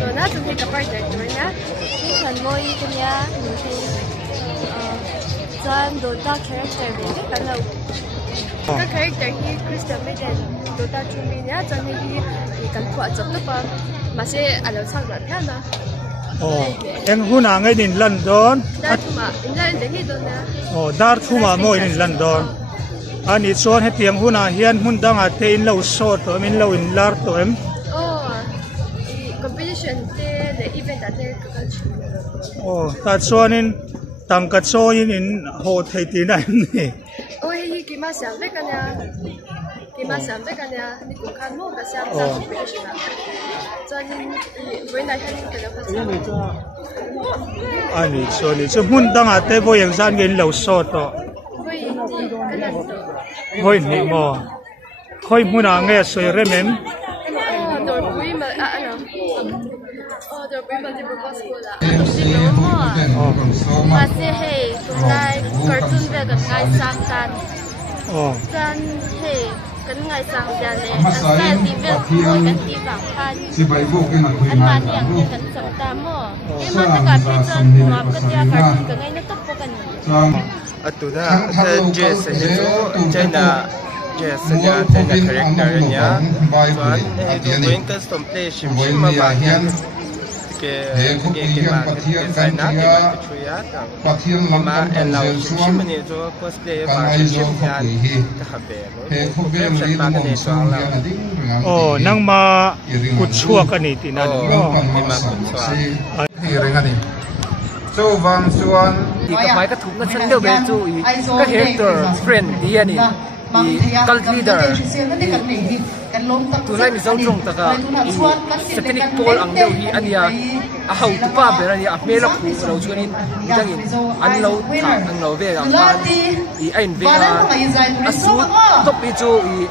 ตัวน่าจะมีกับไปเด็กด้วยนะที่ฉันมวยกันเนี่ยหนูที่จนโดนตาคาแรคเตอร์เลยกันแล้วก็คาแรคเตอร์ที่คริสเตียนไม่ได้โดนตาจุ่มเนี่ยจนที่กันขวดจบแล้วปะมาเสียอะไรสักแบบนั้นนะโอ้เอ็งหุ่นอะไรดินลันดอนได้ทุกมาได้เด็กที่โดนนะโอ้ดาร์ทุ่มามวยดินลันดอนอันนี้ส่วนให้เตียงหุ่นเฮียนหุ่นดังอาเทนเราโซ่ตัวมินเราอินลาร์ตัวเอ็มโอ้competition เต้เด็กอีเวนต์เต้ก็กันชิโอ้แต่ส่วนนี้ตั้งกัดโซ่ยินโหดไทยตีนั่นนี่โอ้ยกี่มาเสียงได้กันเนี่ยกี่มาเสียงได้กันเนี่ยนี่กู看莫个像在 competition 啊这你为哪天你给他发อันนี้ส่วนนี้จะหุ่นดังอาเทบยังสั่งเงินเราโซ่ตัวเฮ้ยนี่มั้งเฮ้ยหุ่นอะไรสวยเร่มเอ็มโดนปุ้ยมาอ่ะเนาะโดนปุ้ยมาที่บุกสกุลละมาเสียให้ตรงได้การ์ตูนเวกันไงสังกันจันเฮกันไงสังกันเลยแต่ตีเวลคุยกันตีฝั่งพันอันนั้นอย่างที่กันสงตามมั่วที่มันจะการเป็นจนมาก็จะการ์ตูนกันไงนึกตบกันitu dah Jess itu China Jess nya China karakternya soal itu main custom play shim bahagian ke mah China ke mah cuya ma elau shim ni itu cosplay bahagian shim kan kahabe problem saya kan ni soal lah oh nang ma kuchua kan ni tinan oh ma kuchua ni so vang suan thì các máy các thú nó sẽ đều về chú ý các character friend đi anh đi cult leader tu này mình sống trong tất cả satanic Paul ang đều hi anh ya hậu tu pa về anh ya mê lộc khu lâu cho nên đang in anh lâu thả anh lâu về làm ăn thì anh về là asu top đi chú ý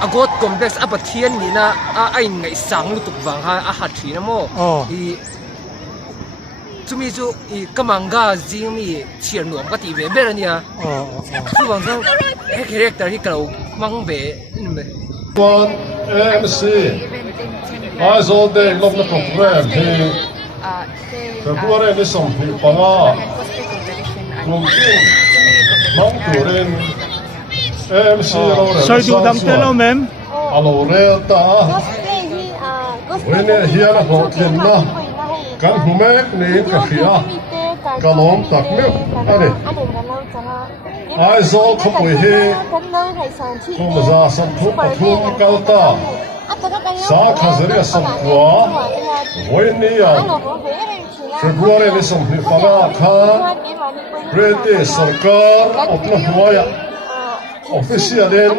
agot complex apat thiên ni na anh ngày sáng lúc tục vàng ha hạt thủy na mo thì chúng mình chú cái gì mi chuyện nuông cái gì về bên này à, chú bằng sao cái character cái cầu mang về, One MC, I saw the local program thì February này xong thì bằng cùng mong chủ lên MC rồi soi đủ đam tên không em alo re ta when here là họ tiền na kan humek ni ka khia kalom tak me ane ai zo khopoi he ko za sam thu pathum kalta sa khazari sam kwa when ya February ni sam hi para kha rete sarkar apna huaya official den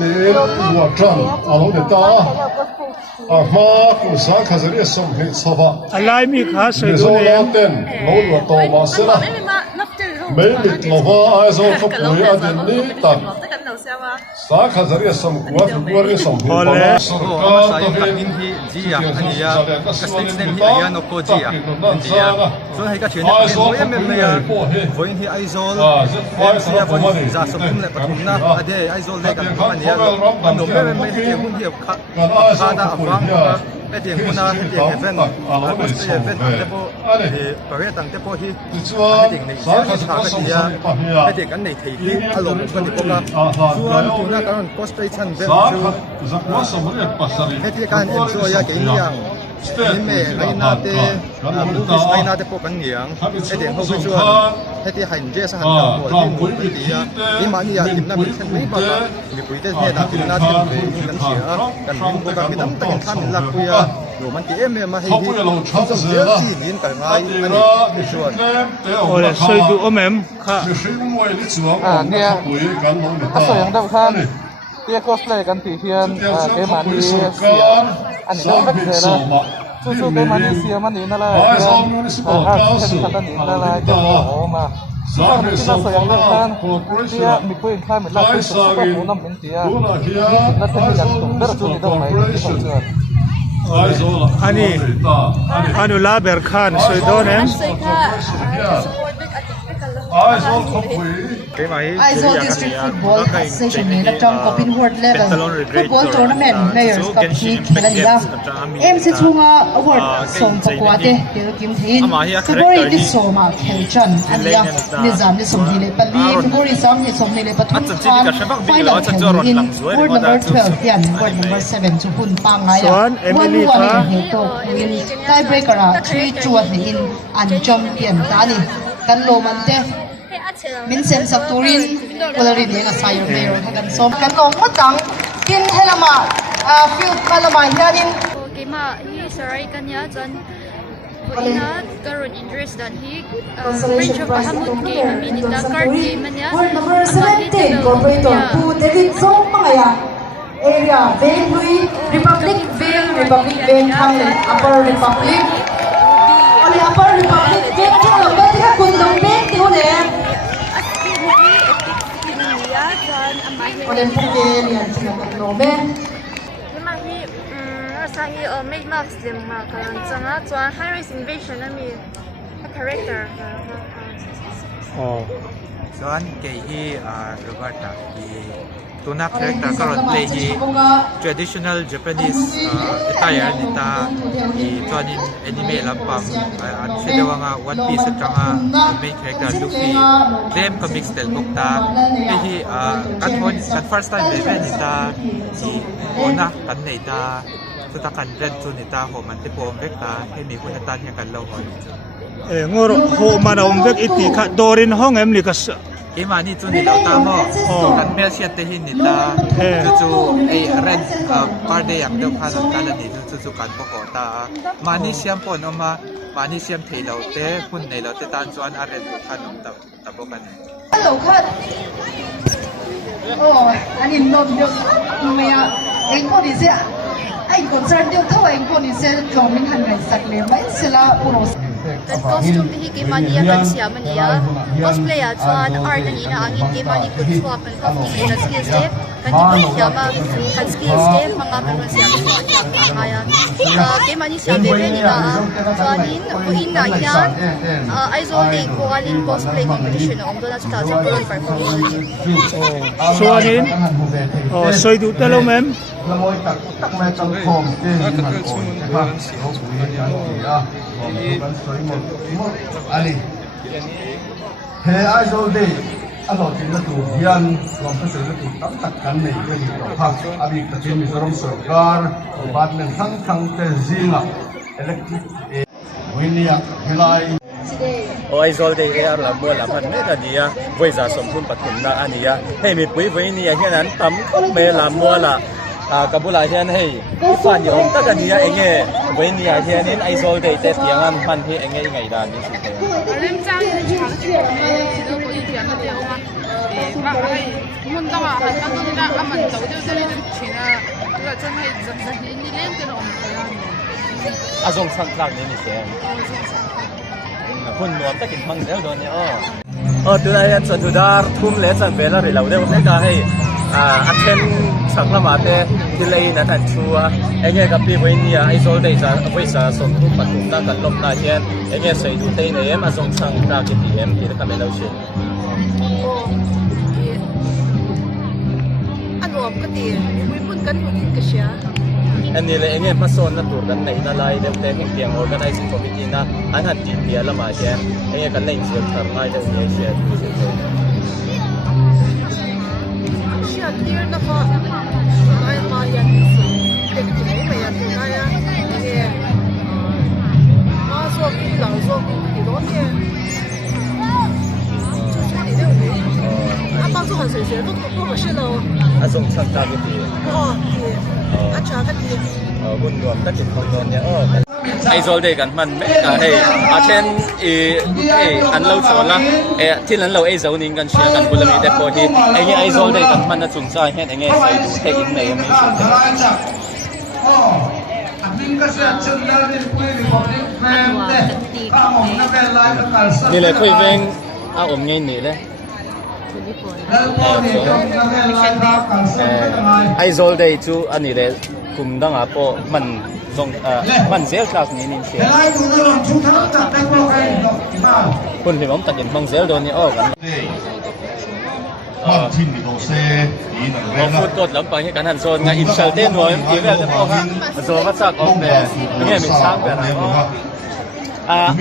ni wa tran alo de ta ma ku sa khazari som hi saba alai mi kha soi du ne lo lo to ma sela mấy mít lova ai zo khopoi adin ni ta sa khazari som kwa February som hi para sarkar to he hi ji ya ani ya ka state name hi ya no ko ji ya india so hai ka chen me ya voin hi aizol ya voin za so kum le pathum na ade aizol le kan pa ni ya no me he hun hi kha da awang cái tiền của nó cái tiền event cái event cái bộ thì cái tầng cái bộ thì cái tiền này sẽ thả cái gì cái tiền cái này thì alo một cái bộ là chuan chúng ta cái cosplay chân về cái tiền cái enjoy ya cái niangนี่แม่ไอ้นาเตบุกิสไอ้นาเตพวกกันเหนียงไอ้เด็กเขาไปชวนไอ้ที่หันเจสันกับหัวที่มุดไปดีอ่ะนี่มันนี่อยากกินน้ำมันเส้นไม่พอละมีปุ๋ยเต้เนี่ยกินน้ำเส้นไปกันเสียกันวิ่งพวกกันมีตั้งแต่ท่านหลักปุยอ่ะหนูมันกี่มาให้ดีต้องเยอะจีนกันไงอันนี้ชวนโอ้เลยสวยดูอมค่ะเนี่ยสวยอย่างเดิมครับเรียกก็เลยกันที่เทียนเกมันนี่เสียอันนี้เราไม่เคยละจู่ๆเกมันนี่เสียมันนี่นั่นแหละเทียนขันนี่นั่นแหละจะโอ้มาซึ่งมันเป็นสวยอย่างเดิมครับเทียมีคุยกันเหมือนเราคุยสุดๆกับผู้นำเป็นเทียนั่นเป็นอย่างตรงเดิมจู่นี่ต้องไหนที่ผมเชื่ออันนี้อนุลาเบร์คานสวยด้วยนะไอ้โซ่ขบ Aizawl District Football Association ni Latang Kopin World Level Football Tournament Mayors Cup hi khelania MC chunga award som pakwate tel kim thin February this soma khelchan ania nizam ni somhi le pali February sam ni somhi le pathum khan final khelin ward number 12 hian ward number 7 chu hun pangaya 1-1 he to win tiebreaker 3-2 ni in an champion tani kan lo mante Vincent Sakturin Valerie Lenga Sayer Mayor hagan som kan lo motang kin helama field palama hianin kima hi sarai kanya jan ina karun interest dan hi range of hamut game minita card game nya number 17 Corporator 2 David Song Mangaya area Venhui Republic Van Thailand Upper Republic Oli Upper Republic Van Thailand ba tika kundong ben ti hone Olen puke lian sila katlobe Mahi sahi make marks dim ma kan changa chuan high risk invasion ami a character อ๋อ chuan ke hi Roberta hi tuna character karon play hi traditional Japanese attire nita hi chuanin anime lampang an sidawanga One Piece atanga main character Luffy them comic style bukta hi kan first time be nita hi ona kan nei ta ta kan red chu nita ho man te pom vekta he mi kun tan ya kan lo ho ngor ho manawm vek iti kha dorin hong em likas imani chu ni lo ta mo kan mel sia te hin ni ta chu ai red parde yang do kha ta la ni chu kan bo ko ta mani siam pon oma mani siam thei lo te hun nei lo te tan chuan a red kha nom ta bo kan hello khat oh anin nom yo maya eng ko ni se ai concern yo thaw eng ko ni se jomin han ngai sak le mai sila puro kan costume hi ke mania kan siya mania cosplay a chuan art ani na angin ke mani kun swap kan copy na skills te kan ji siya ma kan skills te mga kan siya kaya ke mani siya bebe ni na chuan in na ina Aizawl Day ko alin cosplay competition om do na 2025 chuanin soidu telo mem Lamoy tak may tangkom din man ko Ali he Aizawl Day ano tin na tu yan rom pa sa tu tam tak kan nei ke ni to ha abi ta tin mi rom sarkar bat men thang te zinga electric winia helai Aizawl Day ar la mo la man me da dia voiza som phun pathum na ania hei mi pui voi ni hian an tam khom me la mo la kabula hian hei fan yom ta da dia enge voi ni hian in Aizawl Day te tiangan man hi enge ngai dan ni su rem chang ni chang chi do ko in tian de ma ba hai mun da ma han ka ni da aman to de de ni china la chan hai zam zam ni len ke no azong sang tlang ni ni se hun nuam ta kin phang del do ni tu lai an chu dar thum le chan bela ri lo de te ka hei attend saklama te delay na tan chua enge ka pi voi ni Aizawl Day sa voi sa som tu patum ta kan lom na hian enge sei du te ne em azong sang ta ki ti em ki ka me lo che anuam ka ti muy pun kan hun ka sia ani le enge pason na tur kan nei na lai de te hing tiang organizing committee na an han ti pia lama hian enge kan nei sel thar mai de ni sia sia clear na fa ai ma yan te ki me yan tu na ya ke ma so ki la so ki do ni a帮助很谁谁都不合适了 azong sang ta ki ti 哦a cha ka ti hun nuam ta kin phang don ne Aizawl Day kan man me ka hei attend an lo chola tin an lo Aizawl nin kan sia kan bulami de po hi enge Aizawl Day kan man na chung sa hen enge sai du te in nei mi su ni le khoi veng a om ngei ni le Aizawl Day chu ani le kum danga po man zong man zel class ni nin sia hun hi mom takin bang zel do ni kan มันทิ้งโดเซ่อีนั่นเอ เอา ง ฟุตกดลำไปให้กันหันโซนไงอินชัลเต้นหน่วยอีเวนต์จะต้องฮะโซนวัดสักออกเนี่ยเนี่ยมีช้างแบบนั้น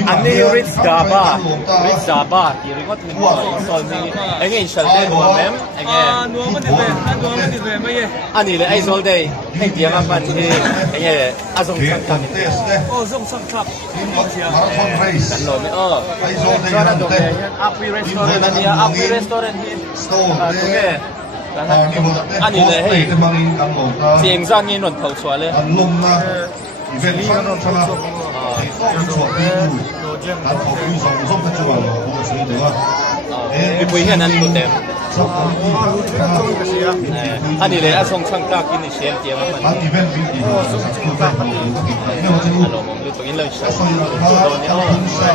อันนี้ริชดาบ้าที่เรียกว่าถึงโซนนี้ไอ้เงี้ยอินชัลเต้นหน่วยแม่ไอ้เงี้ยหน่วยมันดิเว้ยหน่วยมันดิเว้ยไม่เงี้ยอันนี้เลยไอ้โซนเดย์ให้เดียร์มันที่ไอ้เงี้ยอาสงสังกัดโอ้สงสังครับกันโลไม่จอร์แดนโดเมย์อัพวีรีสตอร์นั่นเนี่ยอัพวีรีสตอร์นี่ตรงนี้อันนี้เลยให้เสียงสร้างเงินหนุนเผาชัวเลย อันลงนะอีเวนต์นั้นชนะที่ชอบที่ดูอันของผู้ส่งพระเจ้าผู้ช่วยเหลือมีปุยแค่นั้นตัวเต็ม ชอบคนที่ อันนี้เลยส่งช่างกล้ากินในเชนเตียมัน อันอีเวนต์วิดีโอสุดท้ายไม่ว่าจะรู้ เรามองดูตรงนี้เลยใช่ ส่งมาคุณชา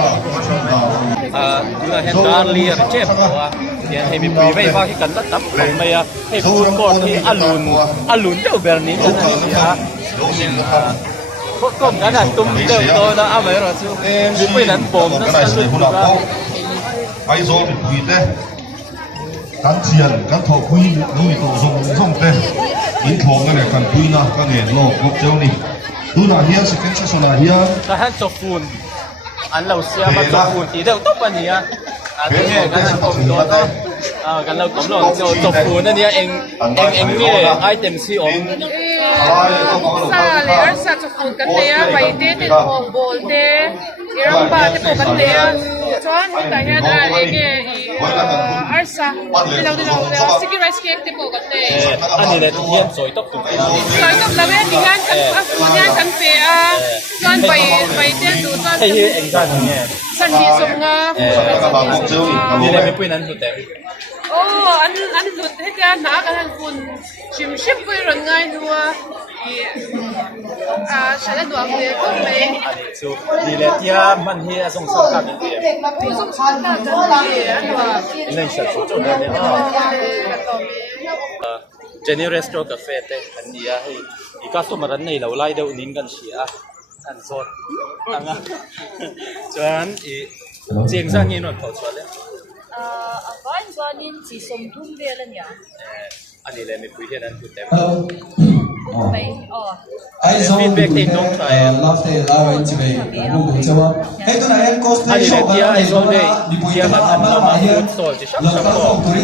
ดูนะเห็นการเลียเจ็บว่าเนี่ยให้มีปุยไม่ว่าที่กันตับของไม่ให้พูดก่อนที่อลุนเดี๋ยวแบบนี้นะพวกกลุ่มกันตุ้มเดี๋ยวโตนะเอาไว้รอสู้ดูไม่นั้นผมนะสรุปว่าไปโซนคุยเต้กันเชียนกันถอคุยลุยตัวส่งเต้อินทองกันเนี่ยกันคุยนะกันเนี่ยโลกเจ้านี่ดูนะเฮียสกินชนะเฮียถ้าให้จบฟูนอันเราเสียมาจบฟูนทีเดียวต้องวันนี้เนี่ยกันผมโดนกันเราผมโดนจบฟูนนั่นเนี่ยเองเนี่ยไอเทมซีองซาเลอร์ซาจะฟูกันเตะไปเตะติดหอมโบลเตะยังบาติดกันเตะจอนแต่เนี่ยได้เองอาร์ซ่าเราสกิลไรสเก็ตติดกันเตะอันนี้เลยเยี่ยมสวยต้องถูกสวยต้องแล้วเนี่ยงานกันเตะจอนไปเตะดูจอนให้เองกันเนี่ยสันนิษฐานง่านี่เลยไม่พูดนั้นถูกแต่โอ้อันหลุดให้กันหนากันคุณชิมไปรอนง่ายนัวฉันได้ดวงเดียวก็ไม่อันนี้สู้ดีเลยที่มันเฮียส่งกันเดียวส่งกันกันเดียวนี่ฉันสุดยอดเลยเจนี่รีสโตร์กาแฟเต้อันนี้ให้อีกาสมัยนี้เราไล่เดี๋ยวนินกันเสียอันโซนอันนั้นจวนอีเจียงซังยี่นวลพอชัวร์เลยก่อนก่อนนี่จีสมทุ่มเดียวเลยเนี่ยอันนี้เลยไม่คุยแค่นั้นพูดแต่ไปfeedback ที่น้องชายอันนี้เลยที่ไอ้โซนเลยที่มันทำมาพูดโซนจะชักชักบอกที่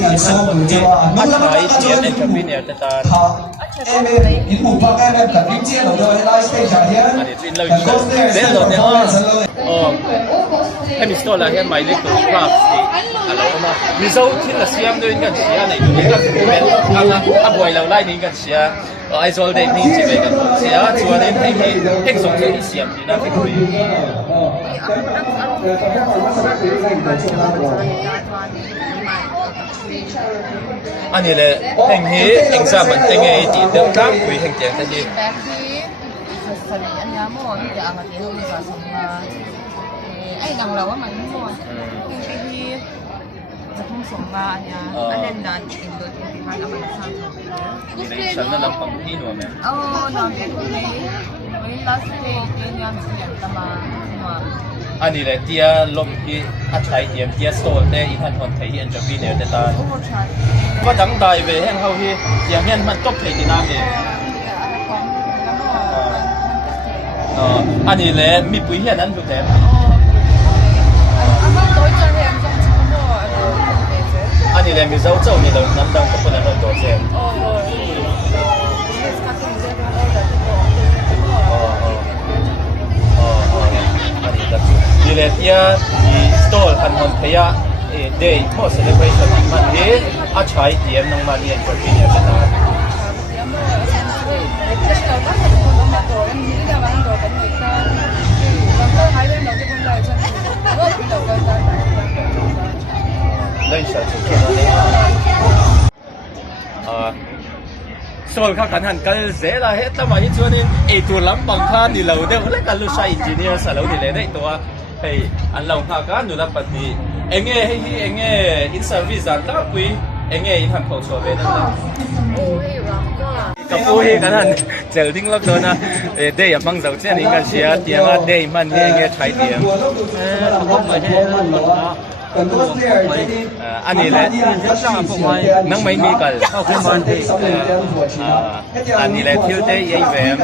มันที่อัดไว้ที่เอ็นทวีเนี่ยแต่ตอนอันนี้ที่เราเล่นเราเนี่ยให้มีสโตร์แล้วให้หมายเลขตัวคราฟที่อะไรก็มามีโซ่ที่เราเสียงด้วยกันเสียในอยู่ในก็เป็นอับไว้เราไล่นี่กันเสียไอ้โซลเด็กนี่จะไปกันเสียส่วนนี้ให้ส่งเสียงเสียงที่น่าเป็นคุยอันนี้เลยแห่งนี้เองสามารถแต่งไงที่เดิมตั้งคุยแห่งเจียงทันทีไอ้ดังเราว่ามันไม่หมดที่จะพุ่งส่งมาเนี่ยอันนั้นดันอินโดนีเซียมันเอามาสร้างนี่ฉันนั่นเราฟังที่หนูไหมอ๋อนอนเป็นคนนี้วันนี้ last day เรียนงานเสียงตมาอันนี้เลยที่ลมที่อัดใช้เทียมที่โซลเตอีทันคนไทยอันจะปีเนี่ยแต่ตอนก็ดังได้ไปแห่งเขาที่อย่างเงี้ยมันตกเพลงน้ำเองอันนี้เลยมีปุ๋ยเหี้ยนั้นถูกแต่อันนี้เลยมีเจ้ามีเราน้ำดังกับคนนั้นเราตัวเองอันนี้ก็ดีเลยที่สโตร์คันมันพยาเดย์พอเซเลบรชั่นมันเฮอาใช้เทียมน้องมาเนี่ยก็เป็นอย่างนั้นได้ใช่ถูกโซลข้ากันหันกันเสียละเฮ้แต่มาที่ชวนนี้ตัวลำบางข้านี่เราเดี๋ยวเล่นกันลูกชายอินเนียร์สาวนี่เลยได้ตัวเฮ้อันเราข้ากันดูนะปฏิเอ็งอินเซอร์วิสอันตราคุยเอ็งอินทำเขาชัวร์ไปนั่นแหละโอ้ยรัง กับผู้ที่กันนั่นเจอทิ้งรถโดนนะเดี๋ยวมั่งเจ้าเจ้านี่กันเสียเตียงอ่ะเดี๋ยวมันเนี่ยเงี้ยใช้เตียงอันนี้แหละนั่งไม่มีกันอันนี้แหละที่ได้ยัยแหวน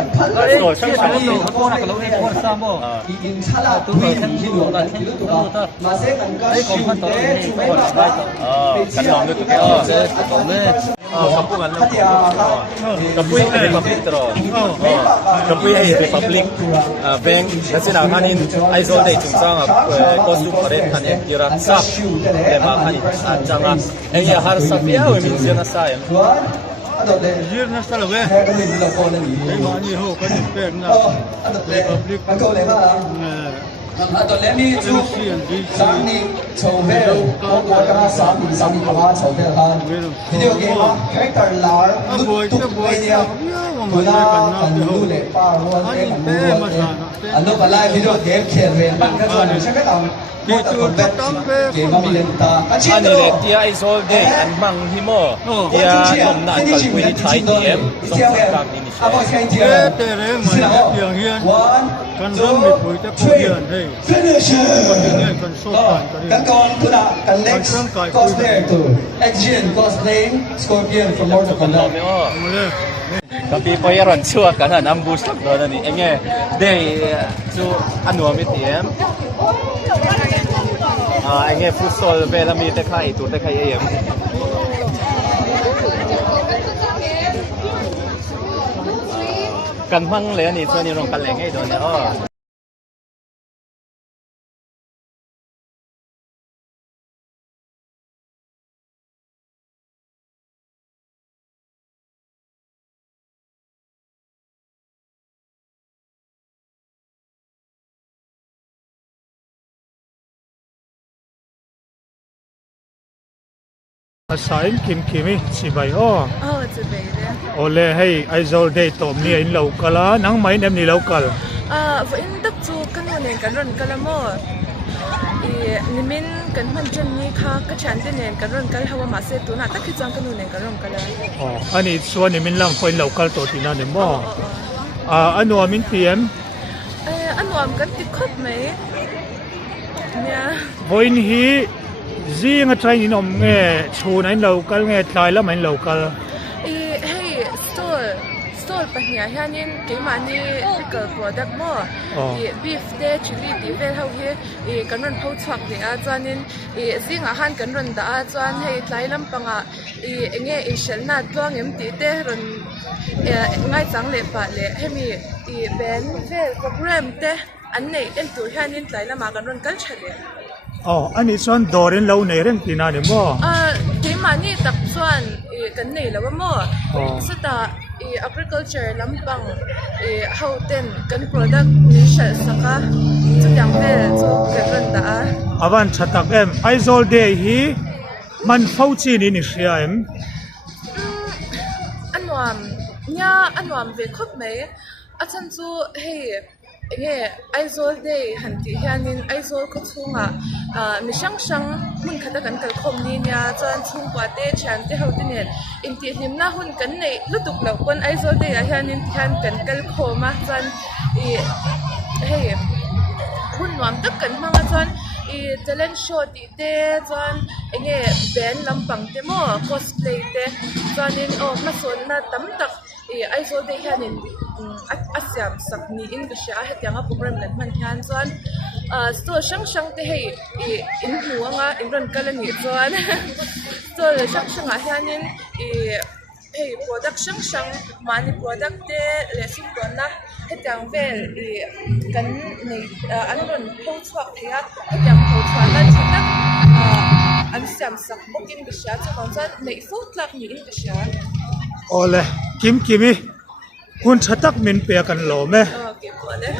โดยช่างช่างตัวกันลงที่คนซ้ำบ่ตัวกันที่ดูกันที่ดูตัวไอ้คนตัวนี้คนไรกันลองดูตัวกับผู้กันกับผู้ให้เป็น public ตลอดกับผู้ให้เป็น public bank และสิ่งเหล่านี้ไอโซเดจุดสร้างก็สุขภาพทันเองที่รักษาแต่บางครั้งอาจจะว่าเอ็งหาสักอย่างไม่มีเสียงสายยืนนักสารเว้ยไอ้หมานี่โหก็จะเป็นนะ public ตัวเล่มนี้จูสามนี่โชว์เวลโอ้ตัวก็สามนี่ก็มาโชว์เวลกันวิดีโอเกมคาแรคเตอร์ลาร์ตุ๊กไปเดียวคุณน่ากันดูเลยป้าวันเอ็มดูอันนู้นก็ไล่วิดีโอเกมเขียนเวลมันก็ส่วนใช่ก็ต้องก็จะคนแบบเกมมันมีเล่นตาอันนี้เด็กที่ไอโซเดย์อันมังฮิโม่ที่ลมหนากับวิธีใช้เกมสงครามนี้ใช่แต่เรื่องมันอย่างเฮียนกันเริ่มมีปุ๋ยจะพูดเฮียนให้คนเฮียนคนสู้กันก็เรียน กันคุณกันเล็กคอสเพลย์ตัวเอ็กซ์เจนคอสเพลย์สกอร์เปียน from Mortal Kombat กับปีพอยรันชัวกันนะน้ำบูสต์โดนนี่เองเดี๋ยวจูอันนัวมิเตียมเองฟุตซอลเวลามีแต่ใครตัวแต่ใครเองกันพังเลยนี่ส่วนนี้ลงกันแรงให้โดนเนี่ยอาศัยกิมมิสิบใบอ้อจะไปเลยโอเล่ให้ไอโซลเดย์ตอมนี่อินเหล่ากะละนังไม่เนมนี่เหล่ากะละวันดับจูกันวันนี้กันรอนกันละมั่วนิมินกันมันจนนี้ค่ะก็ฉันจะเนี่ยกันรอนกันหัวมาเสตุน่ะแต่คือจังกันวันนี้กันรอนกันละอ๋ออันนี้ส่วนนิมินลำคนเหล่ากะตัวที่นั่นเนี่ยมั่วอันนัวมินเตียมอันนัวมันกันติดคบไหมเนี่ยวันนี้จีงใจนี่น้องเงี้ยชูนั่นเหล่ากะเงี้ยตายแล้วมันเหล่ากะให้สโตร์ปัญญาเฮียนินเกี่ยมันนี่เกิดโปรดักต์มั่วบีฟเดชิลลี่ดีเวลเขาเฮกันรันพูดชักเนี่ยอาจารย์นินสิ่งอาหารกันรันแต่อาจารย์ให้หลายลำปังเงี้ยเชลน่าตัวเงี้ยตีเตะรันง่ายจังเลยป่ะเลยให้มีแบนเวลโปรแกรมเตะอันนี้เอ็นตัวเฮียนินหลายลำมากันรันกันเฉลี่ยอ๋ออันนี้ส่วนดอรินเราในเรื่องที่นั่นเนี่ยมั่วเกี่ยมันนี่ตักส่วนกันนี่แล้วว่ามั่วสุดท้าย agriculture ลำปังเขาเต้นกัน product นิชสักจุดยังเป็นจุดเกิดขึ้นได้วันชัดตักไอโซลเดย์ฮีมันเฝ้าจีนี่นิเชียอันวามเวคุบไหมอาจารย์จูเฮ้ไอโซลเดย์หันที่เฮียนินไอโซลก็ทุ่งมีช่างหุ่นขัดกันกับคมนี้เนี่ยจนทุ่งกว่าเตะฉันที่เขาเนี่ยอินที่หิมน่าหุ่นกันในฤดูหนาวคนไอโซลเดย์เฮียนินที่หันกันกับคมมาจนหุ่นนวมตักกันมาจนจะเล่นโชว์ตีเตะจนแบนลำปังเตะมั่วคอสเพลย์เตะจนนี่มาสนน่าตั้มตักไอโซลเดย์เฮียนินอาเซียนสักนี้อินก็เชื่อให้ยังอ่ะโปรแกรมเล่นมันแค่จนตัวช่างที่ให้อินหัวงะอินรันกันเลยนี่จนตัวช่างอ่ะเฮียนินให้โปรดักช่างมันโปรดักเตเลสุดตัวนะให้ยังเวลกันในอันรันโพสต์ว่าให้ยังโพสต์ว่านั่นฉันนะอันเสียมสักบุกินก็เชื่อจะของฉันในฟูดลักนี่อินก็เชื่อโอ้เลยกิมมิคุณชัดตักมินเปียกันหล่อไหมเก็บก่อนเลย